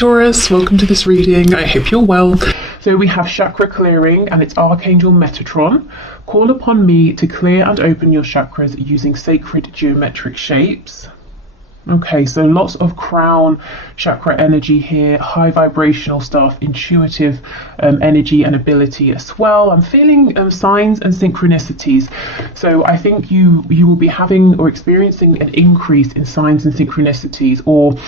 Taurus, welcome to this reading. I hope you're well. So we have chakra clearing and it's Archangel Metatron. Call upon me to clear and open your chakras using sacred geometric shapes. Okay, so lots of crown chakra energy here, high vibrational stuff, intuitive energy and ability as well. I'm feeling signs and synchronicities. So I think you will be having or experiencing an increase in signs and synchronicities, or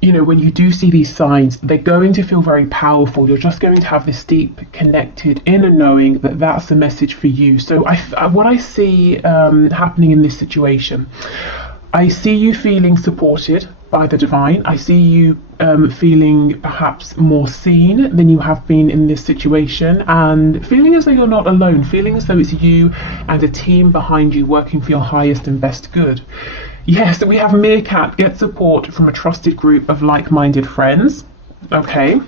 you know, when you do see these signs, they're going to feel very powerful. You're just going to have this deep connected inner knowing that that's the message for you. So what I see happening in this situation, I see you feeling supported by the divine. I see you feeling perhaps more seen than you have been in this situation, and feeling as though you're not alone, feeling as though it's you and a team behind you working for your highest and best good. Yes, we have Meerkat, get support from a trusted group of like-minded friends. Okay,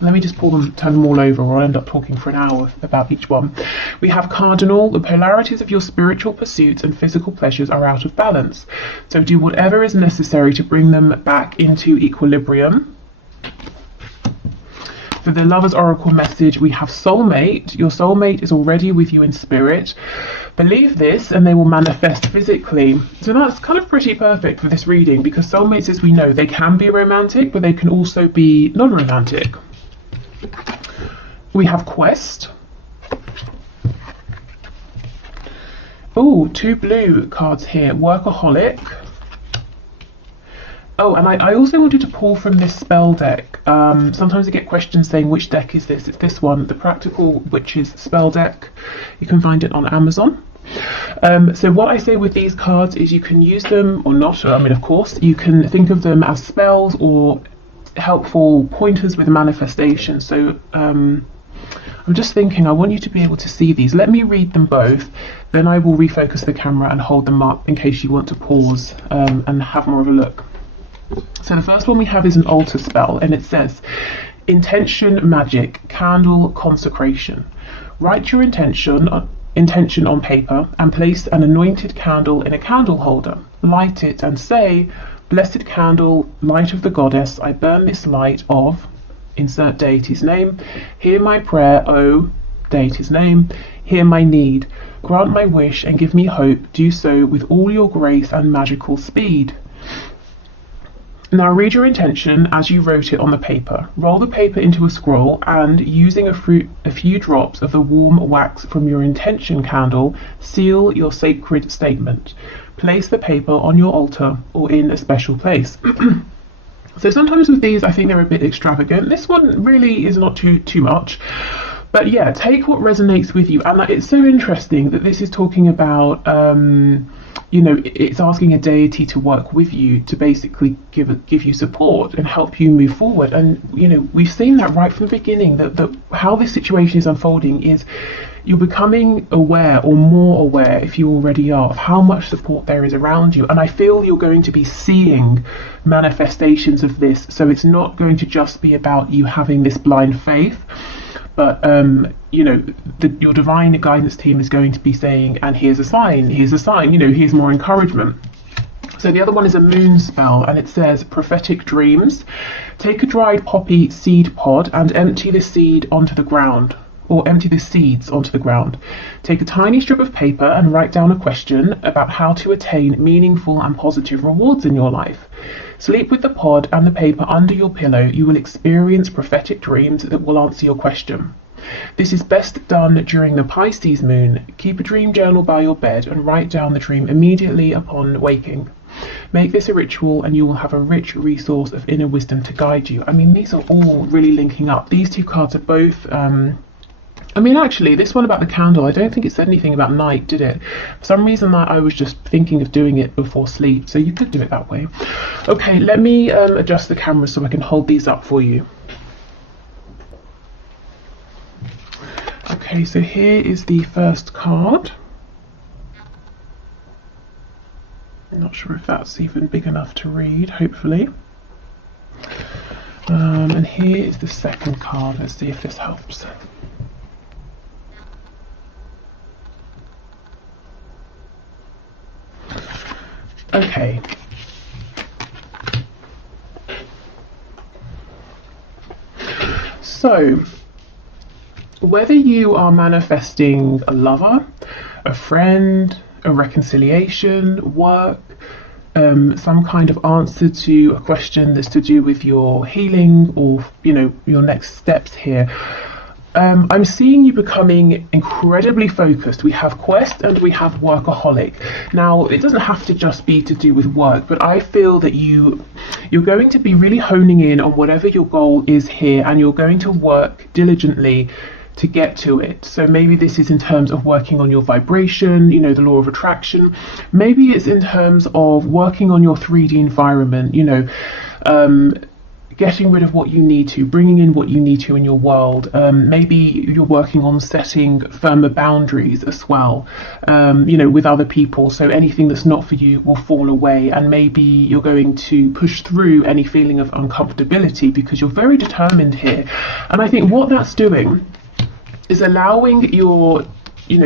let me just turn them all over, or I'll end up talking for an hour about each one. We have Cardinal, the polarities of your spiritual pursuits and physical pleasures are out of balance. So do whatever is necessary to bring them back into equilibrium. For the Lover's Oracle message, we have Soulmate. Your soulmate is already with you in spirit. Believe this and they will manifest physically. So that's kind of pretty perfect for this reading, because soulmates, as we know, they can be romantic, but they can also be non-romantic. We have Quest. Oh, 2 blue cards here. Workaholic. Oh, and I also wanted to pull from this spell deck. Sometimes I get questions saying, which deck is this? It's this one, the Practical Witches spell deck. You can find it on Amazon. So what I say with these cards is you can use them or not. I mean, of course, you can think of them as spells or helpful pointers with manifestation. So I'm just thinking, I want you to be able to see these. Let me read them both, then I will refocus the camera and hold them up in case you want to pause and have more of a look. So the first one we have is an altar spell, and it says, Intention Magic, Candle Consecration. Write your intention on paper and place an anointed candle in a candle holder. Light it and say, Blessed candle, light of the goddess, I burn this light of, insert deity's name, hear my prayer, O deity's name, hear my need, grant my wish and give me hope, do so with all your grace and magical speed. Now read your intention as you wrote it on the paper. Roll the paper into a scroll and, using a few drops of the warm wax from your intention candle, seal your sacred statement. Place the paper on your altar or in a special place. So sometimes with these I think they're a bit extravagant. This one really is not too much. But yeah, take what resonates with you. And it's so interesting that this is talking about you know, it's asking a deity to work with you to basically give you support and help you move forward. And you know, we've seen that right from the beginning, that how this situation is unfolding is you're becoming aware, or more aware if you already are, of how much support there is around you. And I feel you're going to be seeing manifestations of this. So it's not going to just be about you having this blind faith, but you know, your divine guidance team is going to be saying, and here's a sign, you know, here's more encouragement. So the other one is a moon spell, and it says prophetic dreams. Take a dried poppy seed pod and empty the seed onto the ground, or empty the seeds onto the ground. Take a tiny strip of paper and write down a question about how to attain meaningful and positive rewards in your life. Sleep with the pod and the paper under your pillow. You will experience prophetic dreams that will answer your question. This is best done during the Pisces moon. Keep a dream journal by your bed and write down the dream immediately upon waking. Make this a ritual and you will have a rich resource of inner wisdom to guide you. I mean, these are all really linking up. These two cards are both I mean, actually, this one about the candle, I don't think it said anything about night, did it? For some reason, I was just thinking of doing it before sleep, so you could do it that way. Okay, let me adjust the camera so I can hold these up for you. Okay, so here is the first card. I'm not sure if that's even big enough to read, hopefully. And here is the second card. Let's see if this helps. Okay. So, whether you are manifesting a lover, a friend, a reconciliation, work, some kind of answer to a question that's to do with your healing or, your next steps here, I'm seeing you becoming incredibly focused. We have quest and we have workaholic. Now, it doesn't have to just be to do with work, but I feel that you're going to be really honing in on whatever your goal is here, and you're going to work diligently to get to it. So maybe this is in terms of working on your vibration, the law of attraction. Maybe it's in terms of working on your 3D environment, getting rid of what you need to, bringing in what you need to in your world. Maybe you're working on setting firmer boundaries as well, with other people. So anything that's not for you will fall away, and maybe you're going to push through any feeling of uncomfortability because you're very determined here. And I think what that's doing is allowing your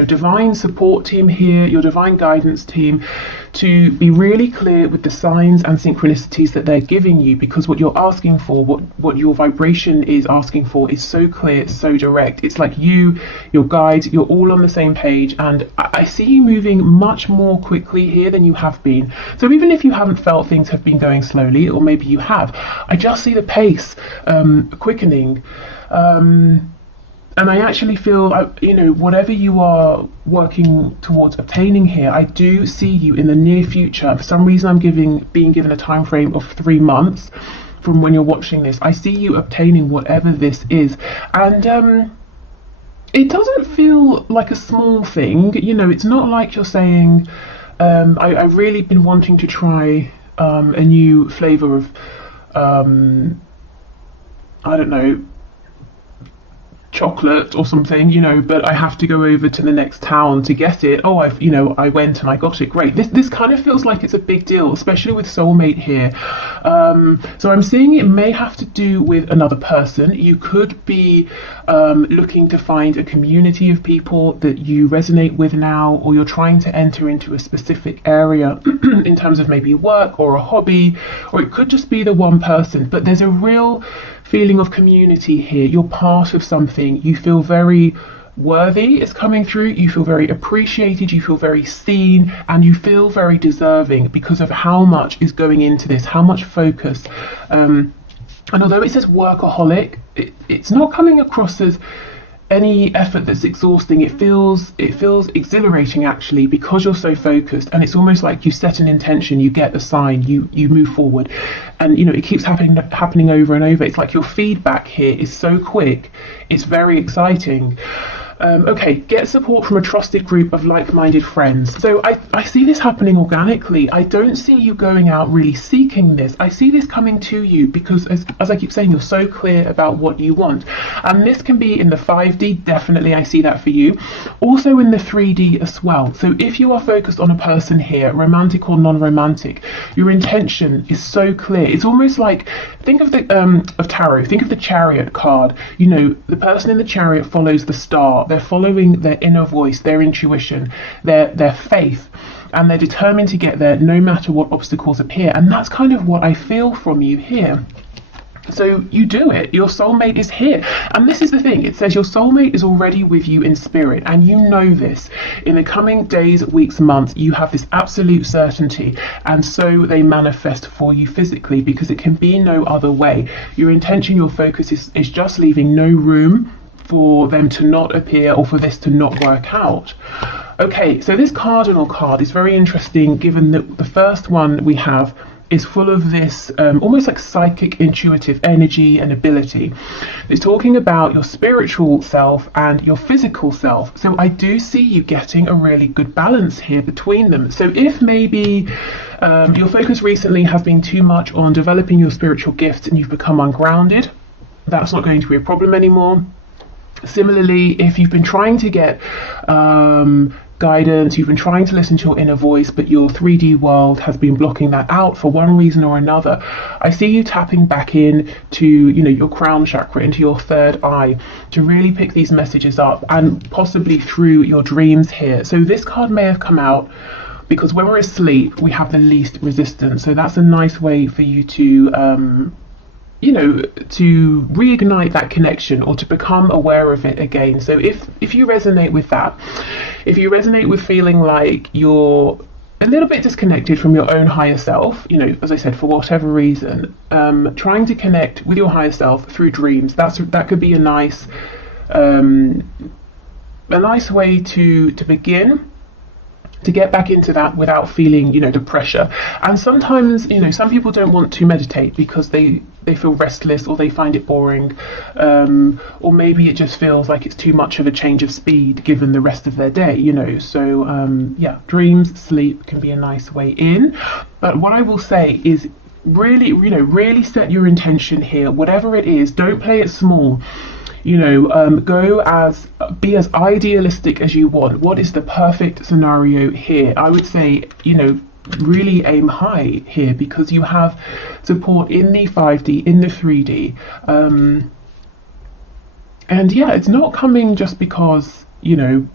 divine support team here, your divine guidance team, to be really clear with the signs and synchronicities that they're giving you, because what you're asking for, what your vibration is asking for, is so clear, so direct. It's like your guides, you're all on the same page, and I see you moving much more quickly here than you have been. So even if you haven't felt things have been going slowly, or maybe you have, I just see the pace quickening. And I actually feel, whatever you are working towards obtaining here, I do see you in the near future. For some reason, I'm being given a time frame of 3 months from when you're watching this. I see you obtaining whatever this is. And it doesn't feel like a small thing. It's not like you're saying, I've really been wanting to try a new flavour of, I don't know, chocolate or something, but I have to go over to the next town to get it. Oh, I went and I got it. Great. This kind of feels like it's a big deal, especially with soulmate here. So I'm seeing it may have to do with another person. You could be looking to find a community of people that you resonate with now, or you're trying to enter into a specific area in terms of maybe work or a hobby, or it could just be the one person, but there's a real feeling of community here. You're part of something. You feel very worthy is coming through. You feel very appreciated. You feel very seen, and you feel very deserving because of how much is going into this, how much focus. And although it says workaholic, it's not coming across as any effort that's exhausting. It feels exhilarating actually, because you're so focused, and it's almost like you set an intention, you get the sign, you move forward, and it keeps happening over and over. It's like your feedback here is so quick, it's very exciting. Okay, get support from a trusted group of like-minded friends. So I see this happening organically. I don't see you going out really seeking this. I see this coming to you because, as I keep saying, you're so clear about what you want. And this can be in the 5D, definitely I see that for you. Also in the 3D as well. So if you are focused on a person here, romantic or non-romantic, your intention is so clear. It's almost like, think of of tarot, think of the Chariot card. The person in the chariot follows the star. They're following their inner voice, their intuition, their faith, and they're determined to get there no matter what obstacles appear. And that's kind of what I feel from you here. So you do it. Your soulmate is here. And this is the thing. It says your soulmate is already with you in spirit. And you know this. In the coming days, weeks, months, you have this absolute certainty. And so they manifest for you physically, because it can be no other way. Your intention, your focus is just leaving no room for them to not appear or for this to not work out. Okay, so this cardinal card is very interesting, given that the first one we have is full of this almost like psychic intuitive energy and ability. It's talking about your spiritual self and your physical self. So I do see you getting a really good balance here between them. So if maybe your focus recently has been too much on developing your spiritual gifts and you've become ungrounded, that's not going to be a problem anymore. Similarly, if you've been trying to get guidance, you've been trying to listen to your inner voice, but your 3D world has been blocking that out for one reason or another, I see you tapping back in to your crown chakra, into your third eye, to really pick these messages up, and possibly through your dreams here. So this card may have come out because when we're asleep we have the least resistance, so that's a nice way for you to you know, to reignite that connection or to become aware of it again. So if you resonate with that, if you resonate with feeling like you're a little bit disconnected from your own higher self, you know, as I said, for whatever reason, trying to connect with your higher self through dreams, that could be a nice way to begin, to get back into that without feeling, you know, the pressure. And sometimes, you know, some people don't want to meditate because they feel restless, or they find it boring, or maybe it just feels like it's too much of a change of speed given the rest of their day, you know. So yeah, dreams, sleep can be a nice way in. But what I will say is, really, you know, really set your intention here, whatever it is. Don't play it small. You know, be as idealistic as you want. What is the perfect scenario here? I would say, you know, really aim high here, because you have support in the 5D, in the 3D. And yeah, it's not coming just because, you know,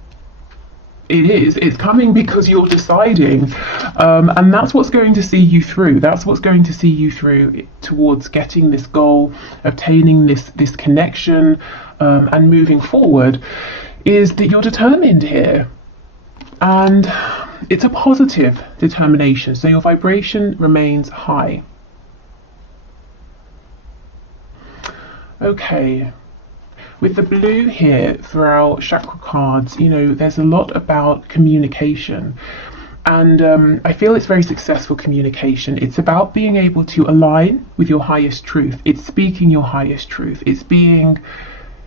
it's coming because you're deciding, and that's what's going to see you through. That's what's going to see you through towards getting this goal, obtaining this connection, and moving forward, is that you're determined here, and it's a positive determination. So your vibration remains high. Okay. With the blue here for our chakra cards, you know, there's a lot about communication, and I feel it's very successful communication. It's about being able to align with your highest truth. It's speaking your highest truth. It's being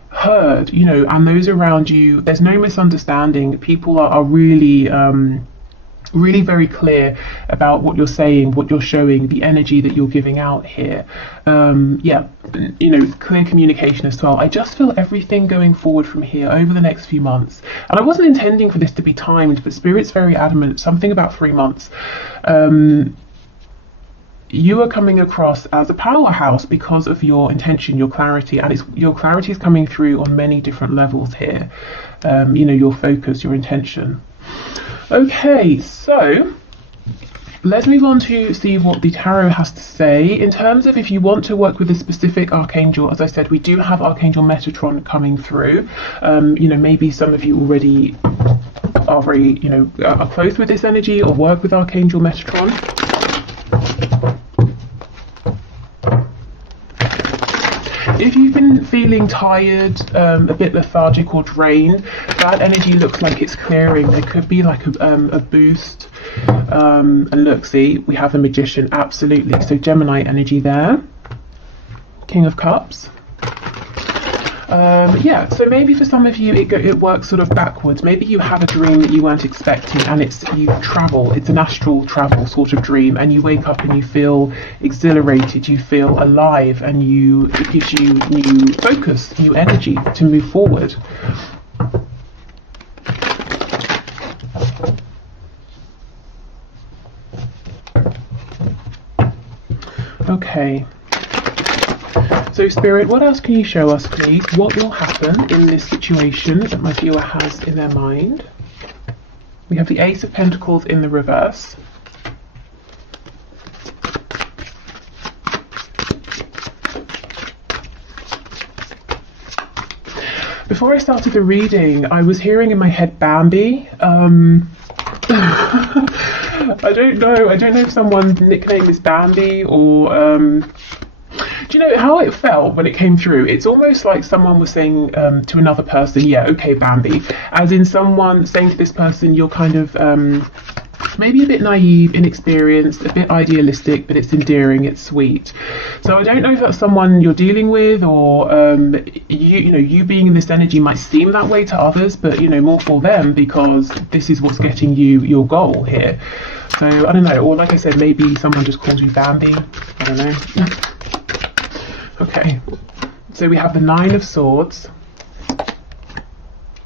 heard, you know, and those around you, there's no misunderstanding. People are really really very clear about what you're saying, what you're showing, the energy that you're giving out here. Yeah, you know, clear communication as well. I just feel everything going forward from here over the next few months, and I wasn't intending for this to be timed, but Spirit's very adamant, something about 3 months. You are coming across as a powerhouse because of your intention, your clarity, and your clarity is coming through on many different levels here. You know, your focus, your intention. Okay, so let's move on to see what the tarot has to say in terms of if you want to work with a specific archangel. As I said, we do have Archangel Metatron coming through. You know, maybe some of you already are very, you know, are close with this energy or work with Archangel Metatron. If you've been feeling tired, a bit lethargic or drained, that energy looks like it's clearing. There could be like a boost. And look, see, we have the Magician, absolutely. So Gemini energy there. King of Cups. Yeah, so maybe for some of you it works sort of backwards. Maybe you have a dream that you weren't expecting, and you travel. It's an astral travel sort of dream, and you wake up and you feel exhilarated, you feel alive, and it gives you new focus, new energy to move forward. Okay. So Spirit, what else can you show us, please? What will happen in this situation that my viewer has in their mind? We have the Ace of Pentacles in the reverse. Before I started the reading, I was hearing in my head Bambi. I don't know if someone's nickname is Bambi or... Do you know how it felt when it came through? It's almost like someone was saying to another person, yeah, okay, Bambi. As in someone saying to this person, you're kind of maybe a bit naive, inexperienced, a bit idealistic, but it's endearing, it's sweet. So I don't know if that's someone you're dealing with, or you being in this energy might seem that way to others, but you know, more for them, because this is what's getting you your goal here. So I don't know, or like I said, maybe someone just calls you Bambi. I don't know. Okay, so we have the Nine of Swords,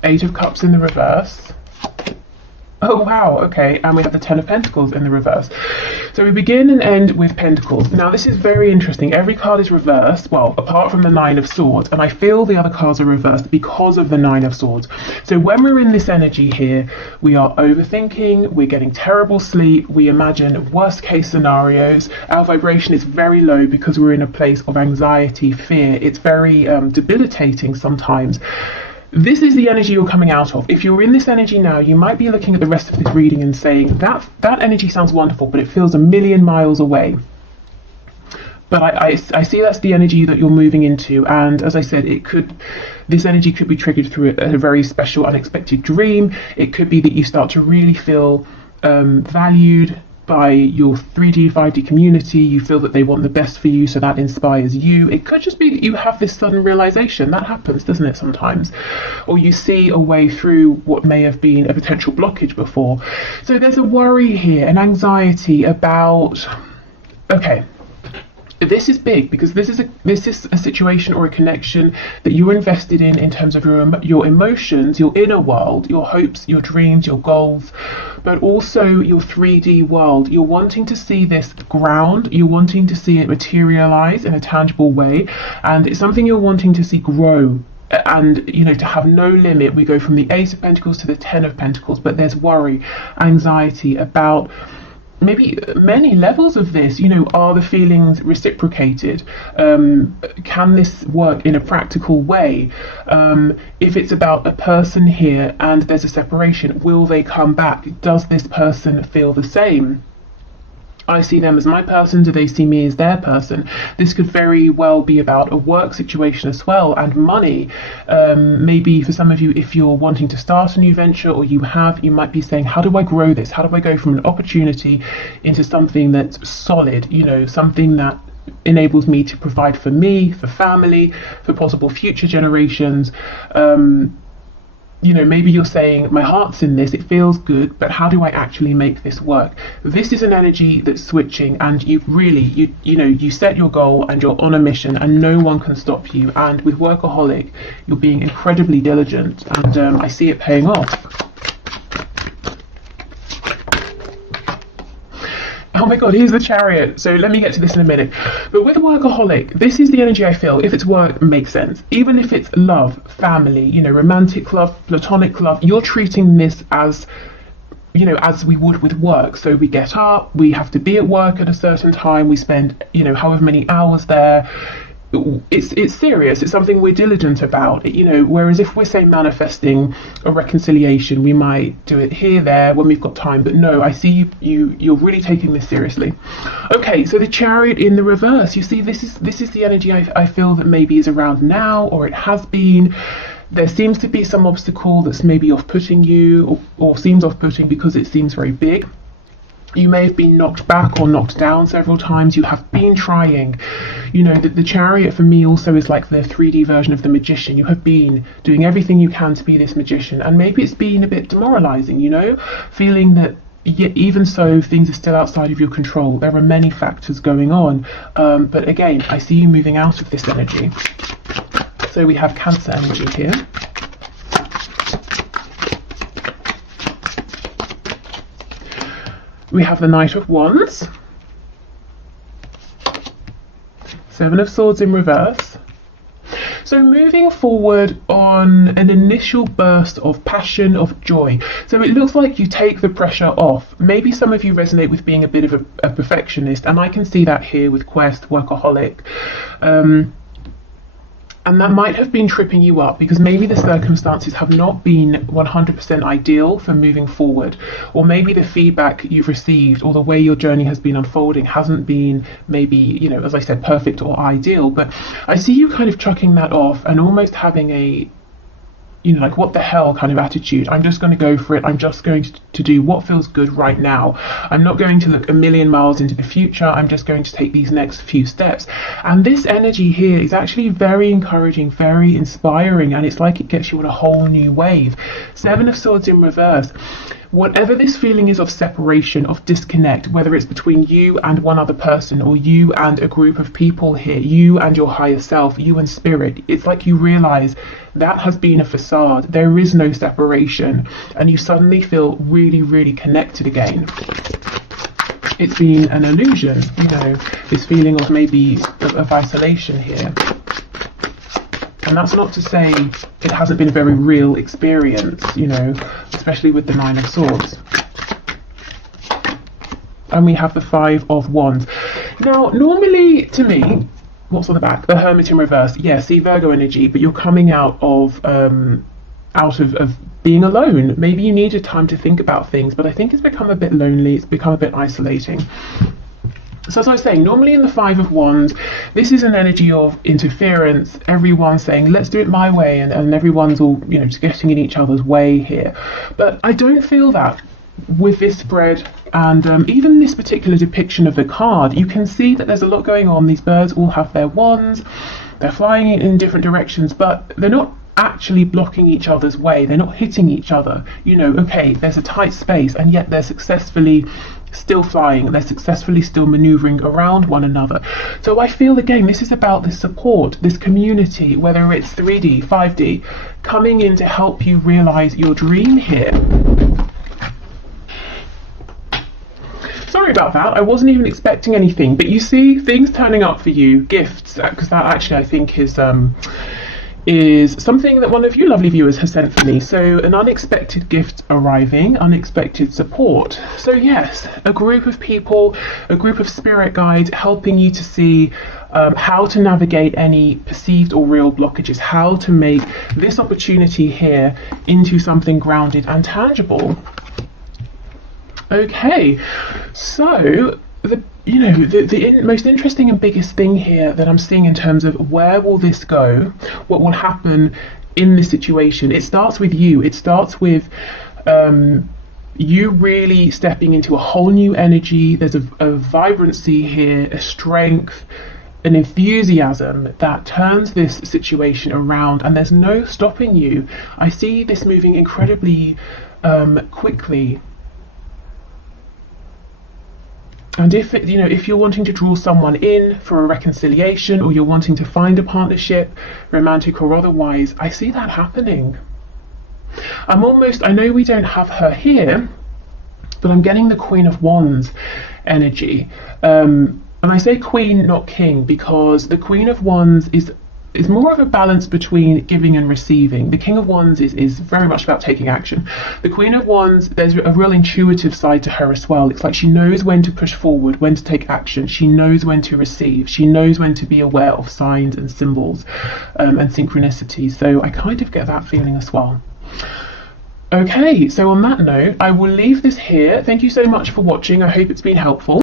Eight of Cups in the reverse. Oh wow, okay, and we have the Ten of Pentacles in the reverse. So we begin and end with Pentacles. Now this is very interesting. Every card is reversed, well, apart from the Nine of Swords, and I feel the other cards are reversed because of the Nine of Swords. So when we're in this energy here, we are overthinking, we're getting terrible sleep, we imagine worst case scenarios, our vibration is very low because we're in a place of anxiety, fear. It's very debilitating sometimes. This is the energy you're coming out of. If you're in this energy now, you might be looking at the rest of this reading and saying, that energy sounds wonderful, but it feels a million miles away. But I see that's the energy that you're moving into. And as I said, this energy could be triggered through a very special, unexpected dream. It could be that you start to really feel valued by your 3D, 5D community. You feel that they want the best for you, so that inspires you. It could just be that you have this sudden realization. That happens, doesn't it, sometimes? Or you see a way through what may have been a potential blockage before. So there's a worry here, an anxiety about, okay, this is big because this is a situation or a connection that you're invested in terms of your emotions, your inner world, your hopes, your dreams, your goals, but also your 3D world. You're wanting to see this ground, you're wanting to see it materialize in a tangible way, and it's something you're wanting to see grow. And to have no limit. We go from the Ace of Pentacles to the Ten of Pentacles, but there's worry, anxiety about maybe many levels of this. Are the feelings reciprocated? Can this work in a practical way? If it's about a person here and there's a separation, will they come back? Does this person feel the same? I see them as my person, do they see me as their person? This could very well be about a work situation as well, and money. Maybe for some of you, if you're wanting to start a new venture, or you might be saying, how do I grow this? How do I go from an opportunity into something that's solid, something that enables me to provide for me, for family, for possible future generations? Maybe you're saying, my heart's in this, it feels good, but how do I actually make this work? This is an energy that's switching, and you set your goal and you're on a mission, and no one can stop you. And with Workaholic, you're being incredibly diligent, and I see it paying off. Oh my God, here's the Chariot. So let me get to this in a minute. But with Workaholic, this is the energy I feel. If it's work, it makes sense. Even if it's love, family, romantic love, platonic love, you're treating this as, as we would with work. So we get up, we have to be at work at a certain time, we spend, however many hours there. It's serious. It's something we're diligent about, whereas if we're, say, manifesting a reconciliation, we might do it here, there, when we've got time. But no, I see you're really taking this seriously. Okay, so the Chariot in the reverse, you see, this is the energy I feel that maybe is around now, or it has been. There seems to be some obstacle that's maybe off-putting you, or seems off-putting because it seems very big. You may have been knocked back or knocked down several times. You have been trying. The Chariot for me also is like the 3D version of the Magician. You have been doing everything you can to be this magician, and maybe it's been a bit demoralizing, feeling that yet even so things are still outside of your control. There are many factors going on, but again, I see you moving out of this energy. So we have Cancer energy here. We have the Knight of Wands, Seven of Swords in reverse. So moving forward on an initial burst of passion, of joy. So it looks like you take the pressure off. Maybe some of you resonate with being a bit of a perfectionist, and I can see that here with Quest, Workaholic. And that might have been tripping you up because maybe the circumstances have not been 100% ideal for moving forward, or maybe the feedback you've received or the way your journey has been unfolding hasn't been maybe, as I said, perfect or ideal. But I see you kind of chucking that off and almost having a like, what the hell kind of attitude. I'm just going to go for it. I'm just going to do what feels good right now. I'm not going to look a million miles into the future. I'm just going to take these next few steps. And this energy here is actually very encouraging, very inspiring, and it's like it gets you on a whole new wave. Seven of Swords in reverse. Whatever this feeling is of separation, of disconnect, whether it's between you and one other person, or you and a group of people here, you and your higher self, you and spirit, it's like you realize that has been a facade. There is no separation, and you suddenly feel really, really connected again. it's been an illusion, you know, this feeling of maybe of isolation here. And that's not to say it hasn't been a very real experience, you know, especially with the Nine of Swords. And we have the Five of Wands. Now, normally, to me, what's on the back? The Hermit in reverse. Yeah, see, Virgo energy, but you're coming out of being alone. Maybe you needed time to think about things, but I think it's become a bit lonely. It's become a bit isolating. So as I was saying, normally in the Five of Wands, this is an energy of interference, everyone's saying, let's do it my way, and everyone's all, you know, just getting in each other's way here. But I don't feel that with this spread, and even this particular depiction of the card, you can see that there's a lot going on. These birds all have their wands, they're flying in different directions, but they're not actually blocking each other's way, they're not hitting each other. You know, okay, there's a tight space, and yet they're successfully still flying, they're successfully still maneuvering around one another. So I feel, again, this is about this support, this community, whether it's 3D, 5D, coming in to help you realize your dream here. Sorry about that, I wasn't even expecting anything, but you see things turning up for you, gifts, because that actually I think is something that one of you lovely viewers has sent for me. So an unexpected gift arriving, unexpected support. So yes, a group of people, a group of spirit guides helping you to see how to navigate any perceived or real blockages, how to make this opportunity here into something grounded and tangible. Okay, so the most interesting and biggest thing here that I'm seeing in terms of where will this go, what will happen in this situation, it starts with you. It starts with you really stepping into a whole new energy. There's a vibrancy here, a strength, an enthusiasm that turns this situation around, and there's no stopping you. I see this moving incredibly quickly. And if you're wanting to draw someone in for a reconciliation, or you're wanting to find a partnership, romantic or otherwise, I see that happening. I know we don't have her here, but I'm getting the Queen of Wands energy. And I say queen, not king, because the Queen of Wands is more of a balance between giving and receiving. The King of Wands is very much about taking action. The Queen of Wands, there's a real intuitive side to her as well. It's like she knows when to push forward, when to take action. She knows when to receive. She knows when to be aware of signs and symbols and synchronicities. So I kind of get that feeling as well. Okay, so on that note, I will leave this here. Thank you so much for watching. I hope it's been helpful.